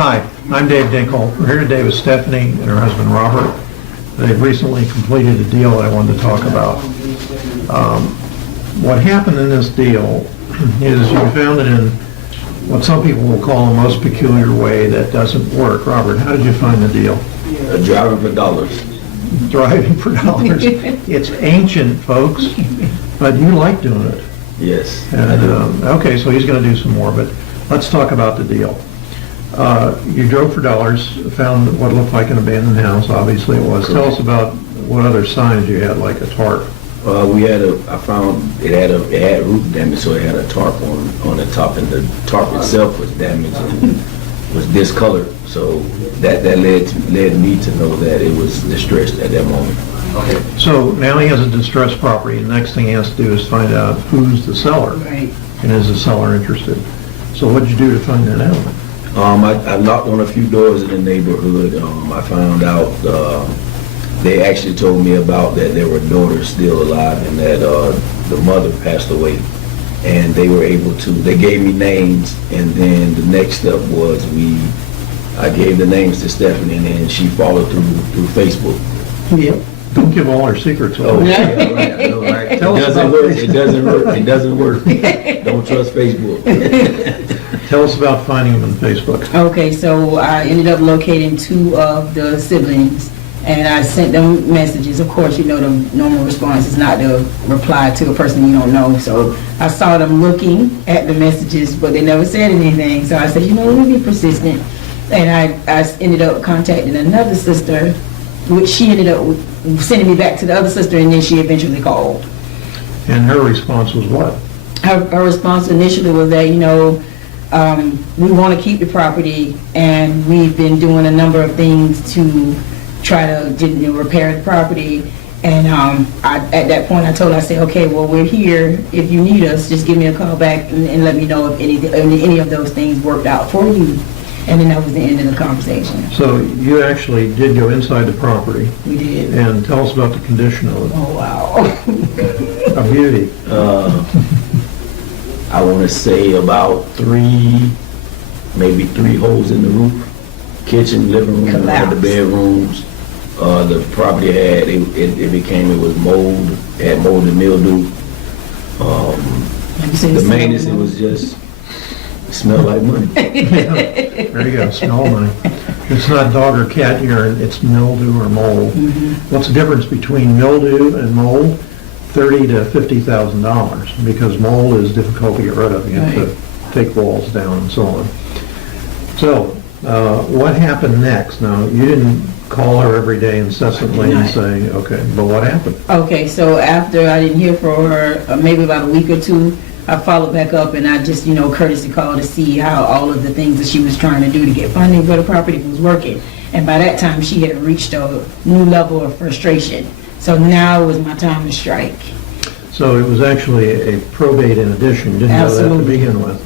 Hi, I'm Dave Dinkle. We're here today with Stephanie and her husband Robert. They've recently completed a deal that I wanted to talk about. What happened in this deal is you found it in what some people will call a most peculiar way that doesn't work. Robert, how did you find the deal? Driving for dollars. Driving for dollars. It's ancient, folks, but you like doing it. Yes. And, okay, so he's going to do some more, but let's talk about the deal. You drove for dollars, found what looked like an abandoned house, obviously it was. Tell us about what other signs you had, like a tarp. I found it had roof damage, so it had a tarp on the top, and the tarp itself was damaged and was discolored. So that led me to know that it was distressed at that moment. Okay. So now he has a distressed property. The next thing he has to do is find out who's the seller. Right. And is the seller interested? So what did you do to find that out? I knocked on a few doors in the neighborhood. I found out they actually told me about that there were daughters still alive and that the mother passed away. And they were able to, they gave me names, and then the next step was I gave the names to Stephanie, and then she followed through Facebook. Yeah. Don't give all our secrets away. Oh, yeah, right. I know, right. It doesn't work. It doesn't work. It doesn't work. Don't trust Facebook. Tell us about finding them on Facebook. Okay, so I ended up locating two of the siblings, and I sent them messages. Of course, you know the normal response is not to reply to a person you don't know. So I saw them looking at the messages, but they never said anything. So I said, let me be persistent. And I ended up contacting another sister, which she ended up sending me back to the other sister, and then she eventually called. And her response was what? Her response initially was that, we want to keep the property, and we've been doing a number of things to try to repair the property. And at that point, I told her, I said, okay, well, we're here. If you need us, just give me a call back and let me know if any of those things worked out for you. And then that was the end of the conversation. So you actually did go inside the property. We did. And tell us about the condition of it. Oh, wow. A beauty. I want to say about maybe three holes in the roof. Kitchen, living room, Collapsed. the bedrooms. The property had, it was mold, had mold and mildew. The maintenance, it was just, it smelled like money. There you go, smell money. It's not dog or cat urine, it's mildew or mold. What's the difference between mildew and mold? $30,000 to $50,000, because mold is difficult to get rid of. You have to take walls down and so on. So, what happened next? Now, you didn't call her every day incessantly and say, okay, but what happened? Okay, so after I didn't hear from her, maybe about a week or two, I followed back up, and I just, courtesy called to see how all of the things that she was trying to do to get funding for the property was working. And by that time, she had reached a new level of frustration. So now was my time to strike. So it was actually a probate in addition. You didn't know that to begin with.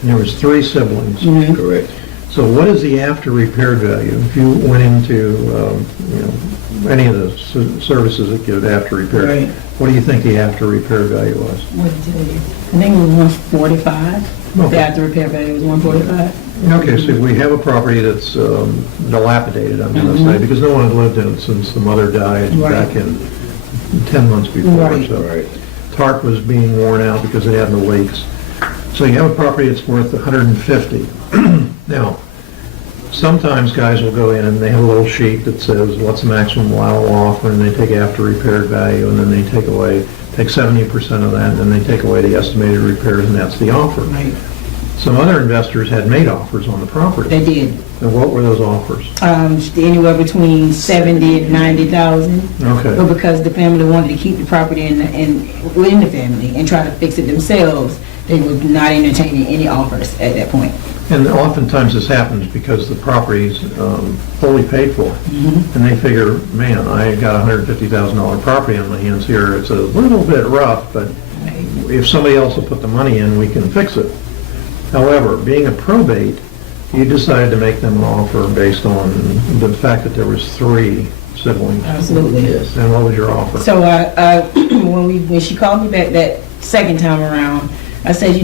And there was 3 siblings. Correct. So what is the after repaired value? If you went into any of the services that give after repair, Right. what do you think the after repair value was? What did I tell you? I think it was 145. Okay. The after repair value was 145. Okay, so we have a property that's dilapidated, I'm going to say, because no one had lived in it since the mother died back in 10 months before. Right. So tarp was being worn out because it had no leaks. So you have a property that's worth $150. Now, sometimes guys will go in and they have a little sheet that says what's the maximum allowable offer, and they take after repaired value, and then they take 70% of that, and then they take away the estimated repairs, and that's the offer. Right. Some other investors had made offers on the property. They did. And what were those offers? Anywhere between 70 and 90,000. Okay. But because the family wanted to keep the property within the family and try to fix it themselves, they were not entertaining any offers at that point. And oftentimes this happens because the property's fully paid for. And they figure, man, I got a $150,000 property on my hands here. It's a little bit rough, but if somebody else will put the money in, we can fix it. However, being a probate, you decided to make them an offer based on the fact that there was 3 siblings. Absolutely. Yes. And what was your offer? So when she called me back that second time around, I said,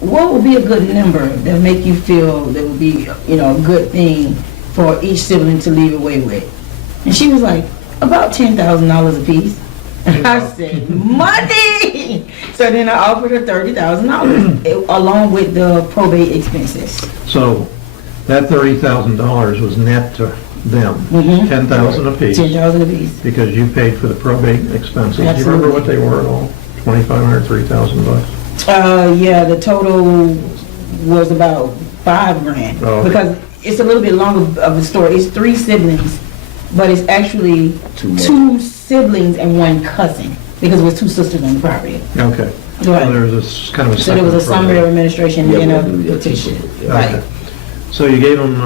what would be a good number that make you feel that would be, a good thing for each sibling to leave away with? And she was like, about $10,000 a piece. And I said, money! So then I offered her $30,000 along with the probate expenses. So that $30,000 was net to them, $10,000 a piece, $10,000 a piece. because you paid for the probate expenses. Do you remember Absolutely. what they were at all? $2,500, $3,000? Yeah, the total was about $5,000. Oh, okay. Because it's a little bit longer of a story. It's 3 siblings, but it's actually Two more. 2 siblings and 1 cousin, because it was 2 sisters on the property. Okay. So Right. there was this kind of a So there was a second summary of probate. administration Yeah, and a we'll do that too. petition. Yeah. Right. Okay. So you gave them,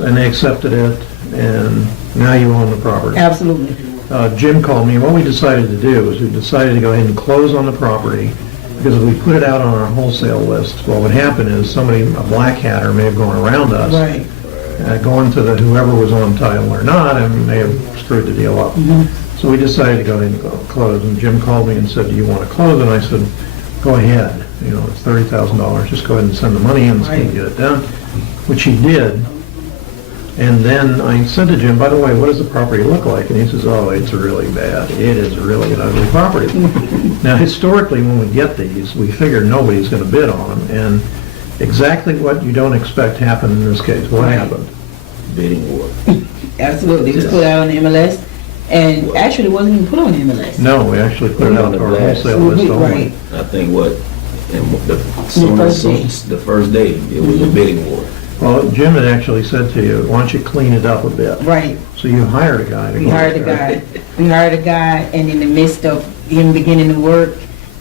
and they accepted it, and now you own the property. Absolutely. Jim called me, and what we decided to do is we decided to go ahead and close on the property, because if we put it out on our wholesale list, what would happen is somebody, a black hatter, may have gone around us, Right. gone to the whoever was on title or not, and may have screwed the deal up. So we decided to go ahead and close, and Jim called me and said, do you want to close? And I said, go ahead, it's $30,000, just go ahead and send the money in so we can get it done, which he did. And then I said to Jim, by the way, what does the property look like? And he says, oh, it's really bad. It is really an ugly property. Now, historically, when we get these, we figure nobody's going to bid on them, and exactly what you don't expect happened in this case. What Right. happened? Bidding war. Absolutely. It was put out on the MLS, and actually it wasn't even put on the MLS. No, we actually put it out to our Blast. wholesale list only. Right. I think the first day, it was a bidding war. Well, Jim had actually said to you, why don't you clean it up a bit? Right. So you hired a guy to go We hired a out there. guy. We hired a guy, and in the midst of him beginning to work,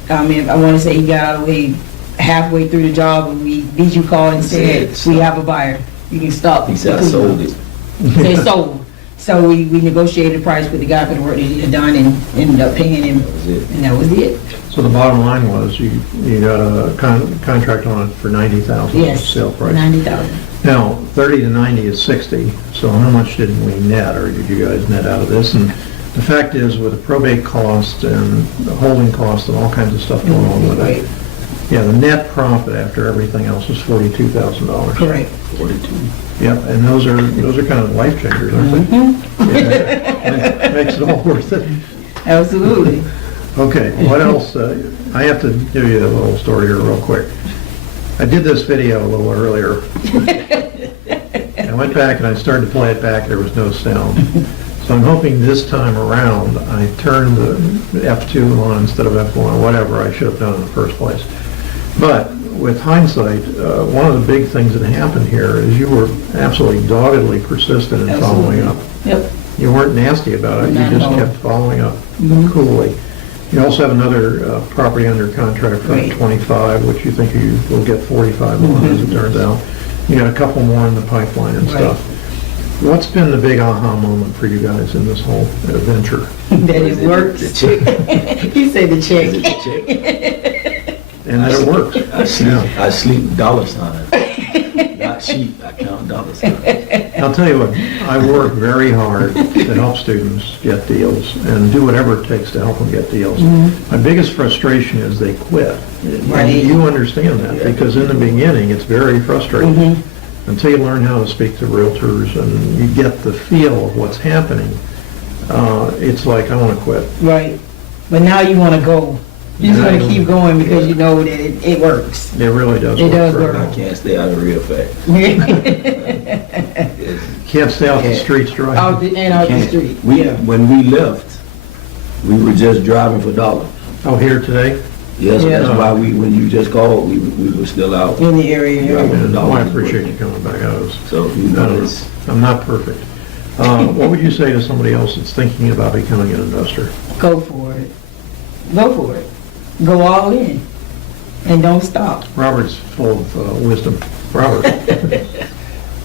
I want to say he got all the way halfway through the job, and Bijou called and said, Said, we have a buyer. You can stop. He said, I sold it. Said sold. So we negotiated a price with the guy for the work that he had done, and ended up paying him, That was it. and that was it. So the bottom line was, you got a contract on it for $90,000 Yes. sale price. 90,000. Now, 30 to 90 is 60, so how much did we net, or did you guys net out of this? And the fact is, with the probate cost and the holding cost and all kinds of stuff going on with Right. it, yeah, the net profit after everything else was $42,000. Correct. 42. Yep, and those are kind of life changers, aren't they? Mm-hmm. Yeah. Makes it all worth it. Absolutely. Okay, what else? I have to give you a little story here real quick. I did this video a little earlier. I went back and I started to play it back, there was no sound. So I'm hoping this time around, I turned the F2 on instead of F1, or whatever I should have done in the first place. But with hindsight, one of the big things that happened here is you were absolutely doggedly persistent in following up. Yep. You weren't nasty about it, you Not at just all. kept following up Mhm. coolly. You also have another property under contract for Right. 25, which you think you will get 45 on, as it turns out. You got a couple more in the pipeline and Right. stuff. What's been the big aha moment for you guys in this whole adventure? That Is it works. The check. You said the Is check. it the check? And that it works. I sleep dollar signs. Not sheep, I count dollar signs. I'll tell you what, I work very hard to help students get deals and do whatever it takes to help them get deals. My biggest frustration is they quit. Right. And you understand that, because in the beginning, it's very frustrating. Until you learn how to speak to realtors and you get the feel of what's happening, it's like, I want to quit. Right. But now you want to go. You just Yeah. want to keep going because you know that it works. It really does It work. does for work. I everyone. can't stay out of real fact. It's- Can't stay off the streets Out driving. the, and out the can't. street. When we left, we were just driving for dollar. Oh, here today? Yes, Yeah. that's why when you just called, we were still out. In the area. Driving for Oh, I dollar. appreciate you coming back. So, you know, it's, I'm not perfect. What would you say to somebody else that's thinking about becoming an investor? Go for it. Go for it. Go all in. And don't stop. Robert's full of wisdom. Robert?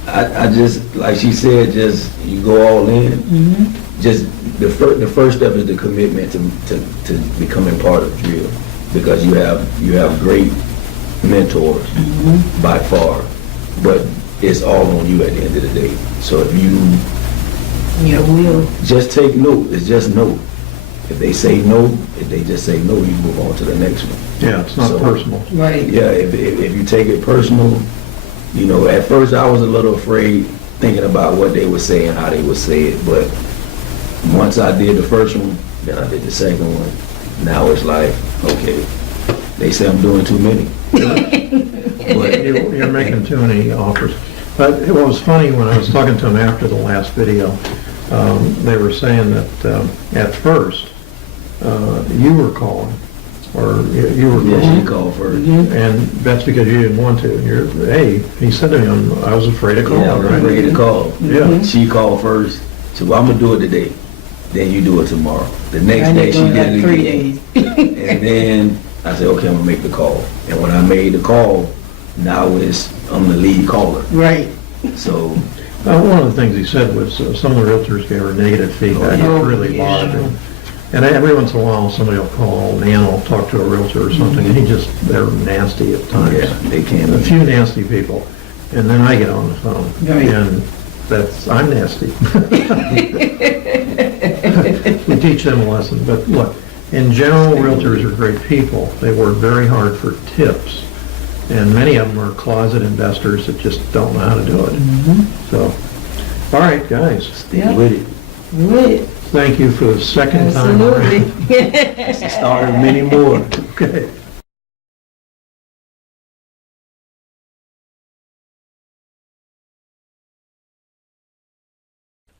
I just, like she said, just, you go all in. Just, the first step is the commitment to becoming part of Drill, because you have great mentors by far, but it's all on you at the end of the day. So if you You will. just take note, it's just note. If they say no, if they just say no, you move on to the next one. Yeah, it's not So- personal. Right. Yeah, if you take it personal, you know, at first I was a little afraid thinking about what they would say and how they would say it, but once I did the first one, then I did the second one. Now it's like, okay, they say I'm doing too many. But You're making too many offers. But it was funny when I was talking to them after the last video, they were saying that at first, you were calling, or you were yeah, calling. she called first. And that's because you didn't want to. Hey, he said to me, I was afraid of calling, Yeah, I was right? ready to call. Yeah. She called first. So well, I'm gonna do it today. Then you do it tomorrow. The next And day they're she doing did like it 3 again. days. And then I said, okay, I'm gonna make the call. And when I made the call, now I'm the lead caller. Right. So One of the things he said was some of the realtors gave her negative feedback. It Oh, really yeah. bothered him. And every once in a while, somebody will call, Nan will talk to a realtor or something, and they're nasty at times. yeah, they can't. A few nasty people. And then I get on the phone. Right. And I'm nasty. We teach them a lesson. But look, in general, realtors are great people. They work very hard for tips. And many of them are closet investors that just don't know how to do it. So, all right, guys, Stay Yeah. with it. Right. thank you for the second time around. Absolutely. It's the start of many more. Okay.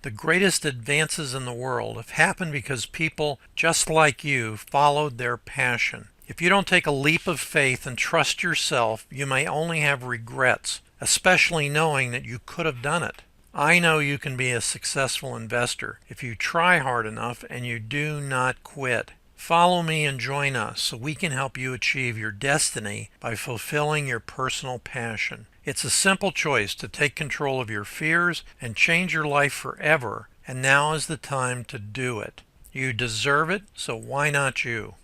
The greatest advances in the world have happened because people just like you followed their passion. If you don't take a leap of faith and trust yourself, you may only have regrets, especially knowing that you could have done it. I know you can be a successful investor if you try hard enough and you do not quit. Follow me and join us so we can help you achieve your destiny by fulfilling your personal passion. It's a simple choice to take control of your fears and change your life forever, and now is the time to do it. You deserve it, so why not you?